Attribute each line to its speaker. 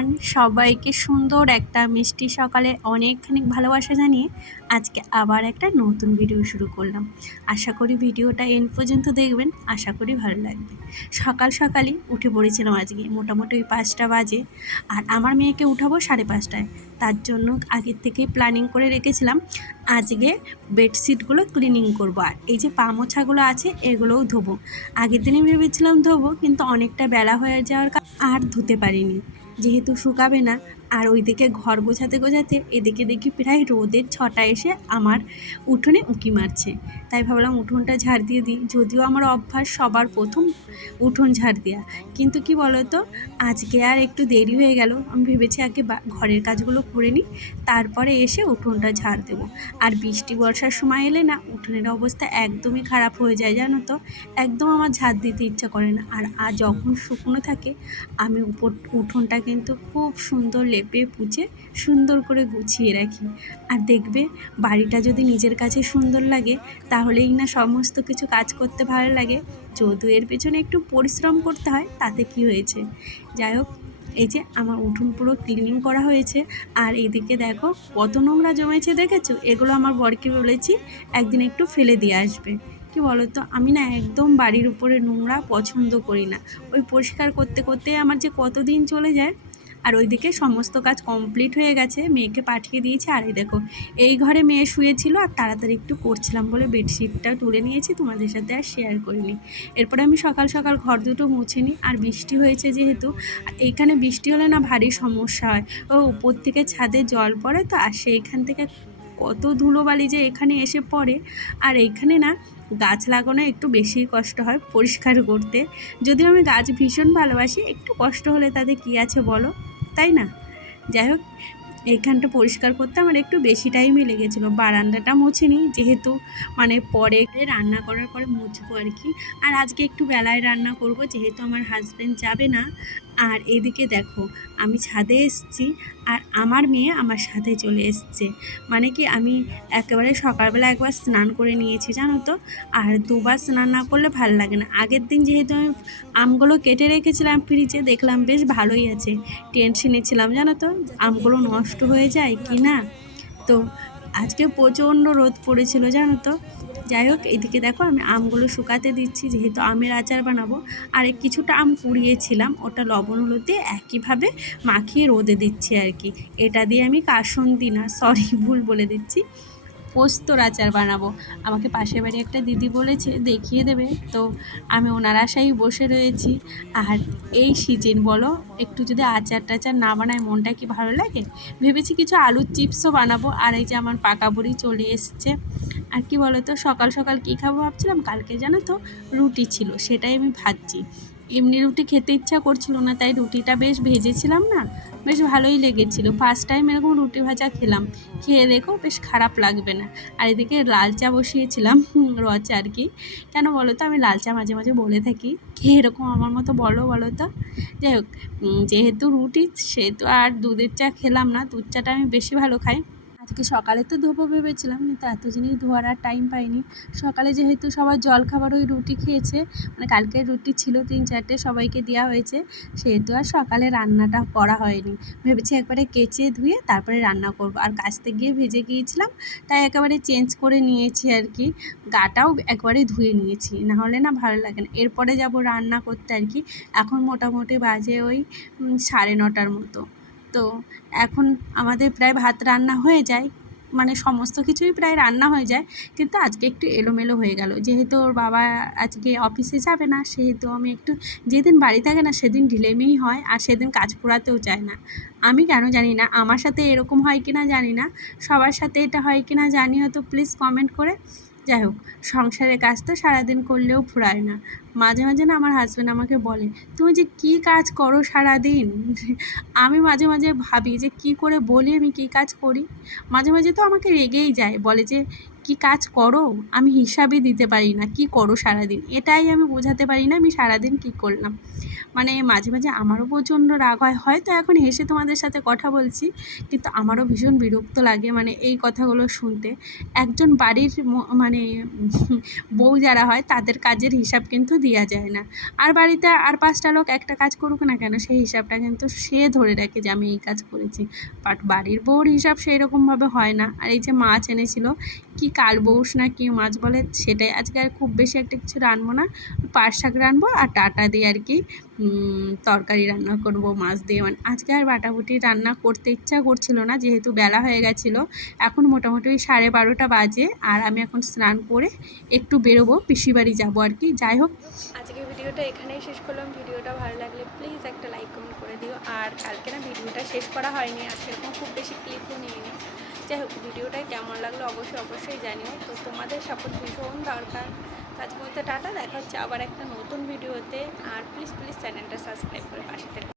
Speaker 1: Everyone সবাইকে সুন্দর একটা মিষ্টি সকালে অনেকখানি ভালোবাসা জানিয়ে আজকে আবার একটা নতুন ভিডিও শুরু করলাম। আশা করি ভিডিওটা এন পর্যন্ত দেখবেন, আশা করি ভালো লাগবে। সকাল সকালই উঠে পড়েছিলাম আজকে, মোটামুটি ওই পাঁচটা বাজে, আর আমার মেয়েকে উঠাবো সাড়ে পাঁচটায়। তার জন্য আগের থেকেই প্ল্যানিং করে রেখেছিলাম, আজকে বেডশিটগুলো ক্লিনিং করব। আর এই যে পা মোছাগুলো আছে, এগুলোও ধোবো। আগের দিনই ভেবেছিলাম ধোবো, কিন্তু অনেকটা বেলা হয়ে যাওয়ার আর ধুতে পারিনি। যেহেতু শুকাবে না আর ওইদিকে ঘর গোছাতে গোছাতে এদিকে দেখি প্রায় রোদের ছটা এসে আমার উঠোনে উঁকি মারছে। তাই ভাবলাম উঠোনটা ঝাড় দিয়ে দিই। যদিও আমার অভ্যাস সবার প্রথম উঠোন ঝাড় দেওয়া কিন্তু কি বলতো, আজকে আর একটু দেরি হয়ে গেল। আমি ভেবেছি আগে ঘরের কাজগুলো করে নিই, তারপরে এসে উঠোনটা ঝাড় দেবো। আর বৃষ্টি, বর্ষার সময় এলে না, উঠোনের অবস্থা একদমই খারাপ হয়ে যায়, জানো তো। একদম আমার ঝাড় দিতে ইচ্ছা করে না। আর আর যখন শুকনো থাকে, আমি উপর উঠোনটা কিন্তু খুব সুন্দর লেপে পুছে সুন্দর করে গুছিয়ে রাখি। আর দেখবে, বাড়িটা যদি নিজের কাছে সুন্দর লাগে, তাহলেই না সমস্ত কিছু কাজ করতে ভালো লাগে। যদিও এর পেছনে একটু পরিশ্রম করতে হয়, তাতে কি হয়েছে? যাই হোক, এই যে আমার উঠোন পুরো ক্লিনিং করা হয়েছে। আর এইদিকে দেখো, কত নোংরা জমেছে দেখেছ? এগুলো আমার বরকে বলেছি, একদিন একটু ফেলে দিয়ে আসবে। কি বলো তো আমি না একদম বাড়ির উপরে নোংরা পছন্দ করি না। ওই পরিষ্কার করতে করতে আমার যে কতদিন চলে যায় আর ওইদিকে সমস্ত কাজ কমপ্লিট হয়ে গেছে, মেয়েকে পাঠিয়ে দিয়েছে। আর এই দেখো, এই ঘরে মেয়ে শুয়েছিল আর তাড়াতাড়ি একটু করছিলাম বলে বেডশিটটা তুলে নিয়েছি, তোমাদের সাথে আর শেয়ার করিনি। এরপরে আমি সকাল সকাল ঘর দুটো মুছে নিই, আর বৃষ্টি হয়েছে যেহেতু এইখানে বৃষ্টি হলে না ভারী সমস্যা হয়। ও উপর থেকে ছাদে জল পড়ে তো, আর সেইখান থেকে কত ধুলোবালি যে এখানে এসে পড়ে। আর এইখানে না গাছ লাগানো একটু বেশি কষ্ট হয় পরিষ্কার করতে। যদিও আমি গাছ ভীষণ ভালোবাসি, একটু কষ্ট হলে তাতে কী আছে বলো? তাই না? যাই হোক, এইখানটা পরিষ্কার করতে আমার একটু বেশি টাইমই লেগেছিল। বারান্দাটা মুছিনি যেহেতু মানে পরে রান্না করার পরে মুছবো আর কি। আর আজকে একটু বেলায় রান্না করব, যেহেতু আমার হাজব্যান্ড যাবে না আর এদিকে দেখো, আমি ছাদে এসেছি আর আমার মেয়ে আমার সাথে চলে এসছে। মানে কি আমি একেবারে সকালবেলা একবার স্নান করে নিয়েছি, জানো তো? আর দুবার স্নান না করলে ভালো লাগে না। আগের দিন যেহেতু আমি আমগুলো কেটে রেখেছিলাম ফ্রিজে, দেখলাম বেশ ভালোই আছে। টেনশনে ছিলাম, জানো তো? আমগুলো নষ্ট হয়ে যায় কি না? তো আজকে প্রচণ্ড রোদ পড়েছিল, জানো তো? যাই হোক, এদিকে দেখো আমি আমগুলো শুকাতে দিচ্ছি, যেহেতু আমের আচার বানাবো। আর কিছুটা আম কুড়িয়েছিলাম, ওটা লবণ হলুদ দিয়ে একইভাবে মাখিয়ে রোদে দিচ্ছি আর কি। এটা দিয়ে আমি কাসন্দি না সরি ভুল বলে দিচ্ছি। পোস্তর আচার বানাবো। আমাকে পাশের বাড়ি একটা দিদি বলেছে, দেখিয়ে দেবে। তো আমি ওনার আশায় বসে রয়েছি। আর এই সিজন বলো, একটু যদি আচার টাচার না বানায় মনটা কি ভালো লাগে? ভেবেছি কিছু আলুর চিপসও বানাবো। আর এই যে আমার পাকা বুড়ি চলে এসছে। আর কি বলো তো সকাল সকাল কী খাব ভাবছিলাম? কালকে জানো তো, রুটি ছিল, সেটাই আমি ভাজছি। এমনি রুটি খেতে ইচ্ছা করছিল না, তাই রুটিটা বেশ ভেজেছিলাম না, বেশ ভালোই লেগেছিল। ফার্স্ট টাইম এরকম রুটি ভাজা খেলাম। খেয়ে দেখো বেশ খারাপ লাগবে না। আর এদিকে লাল চা বসিয়েছিলাম রচা আর কি। কেন বলো তো, আমি লাল চা মাঝে মাঝে বলে থাকি। খেয়ে এরকম আমার মতো বলো বলো তো। যাই হোক যেহেতু রুটি, সেহেতু আর দুধের চা খেলাম না, দুধ চাটা আমি বেশি ভালো খাই। আজকে সকালে তো ধোবো ভেবেছিলাম, কিন্তু এত জিনিস ধোয়ার আর টাইম পাইনি। সকালে যেহেতু সবার জল খাবার ওই রুটি খেয়েছে মানে কালকের রুটি ছিল তিন চারটে সবাইকে দেওয়া হয়েছে, সেহেতু আর সকালে রান্নাটা করা হয়নি। ভেবেছি একবারে কেচে ধুয়ে তারপরে রান্না করব। আর কাচতে গিয়ে ভেজে গিয়েছিলাম, তাই একেবারে চেঞ্জ করে নিয়েছি আর কি। গাটাও একবারে ধুয়ে নিয়েছি, না হলে না ভালো লাগে না। এরপরে যাব রান্না করতে আর কি, এখন মোটামুটি বাজে ওই সাড়ে নটার মতো। তো এখন আমাদের প্রায় ভাত রান্না হয়ে যায় মানে সমস্ত কিছুই প্রায় রান্না হয়ে যায়, কিন্তু আজকে একটু এলোমেলো হয়ে গেল। যেহেতু ওর বাবা আজকে অফিসে যাবে না, সেহেতু আমি একটু যেদিন বাড়ি থাকে না সেদিন ঢিলেমিই হয়, আর সেদিন কাজ পোড়াতেও চায় না। আমি কেন জানি না, আমার সাথে এরকম হয় কি না জানি না, সবার সাথে এটা হয় কি না জানিও তো প্লিজ কমেন্ট করে। যাই হোক, সংসারের কাজ তো সারাদিন করলেও ফুরায় না। মাঝে মাঝে না আমার হাজব্যান্ড আমাকে বলে, তুমি যে কি কাজ করো সারাদিন? আমি মাঝে মাঝে ভাবি যে কি করে বলি আমি কি কাজ করি? মাঝে মাঝে তো আমাকে রেগেই যায়, বলে যে কি কাজ করো? আমি হিসাবই দিতে পারি না। কি করো সারাদিন? এটাই আমি বোঝাতে পারি না, আমি সারাদিন কি করলাম। মানে মাঝে মাঝে আমারও প্রচণ্ড রাগ হয়। হয়তো এখন হেসে তোমাদের সাথে কথা বলছি, কিন্তু আমারও ভীষণ বিরক্ত লাগে মানে এই কথাগুলো শুনতে। একজন বাড়ির মানে বউ যারা হয়, তাদের কাজের হিসাব কিন্তু দেওয়া যায় না। আর বাড়িতে আর পাঁচটা লোক একটা কাজ করুক না কেন, সেই হিসাবটা কিন্তু সে ধরে রাখে যে আমি এই কাজ করেছি। বাট বাড়ির বউর হিসাব সেই রকমভাবে হয় না। আর এই যে মাছ এনেছিল কি কালবউশ না কি মাছ বলে, সেটাই আজকে আর খুব বেশি একটা কিছু রানবো না। পাট শাক রানবো আর টাটা দিয়ে আর কি তরকারি রান্না করব, মাছ দিয়ে। মানে আজকে আর বাটাবুটি রান্না করতে ইচ্ছা করছিল না, যেহেতু বেলা হয়ে গেছিল। এখন মোটামুটি সাড়ে বারোটা বাজে আর আমি এখন স্নান করে একটু বেরোবো, পিসি বাড়ি যাব আর কি। যাই হোক।
Speaker 2: আজকে ভিডিওটা এখানেই শেষ করলাম। ভিডিওটা ভালো লাগলে প্লিজ একটা লাইক কমেন্ট করে দিও। আর কালকে না ভিডিওটা শেষ করা হয়নি আর সেরকম খুব বেশি ক্লিপও নিইনি। যাই হোক ভিডিওটা কেমন লাগল অবশ্যই অবশ্যই জানিও। তো তোমাদের সাপোর্ট ভীষণ দরকার। তো আজকে মধ্যে টাটা, দেখা হচ্ছে আবার একটা নতুন ভিডিওতে। আর প্লিজ প্লিজ চ্যানেলটা সাবস্ক্রাইব করে পাশে থেকে।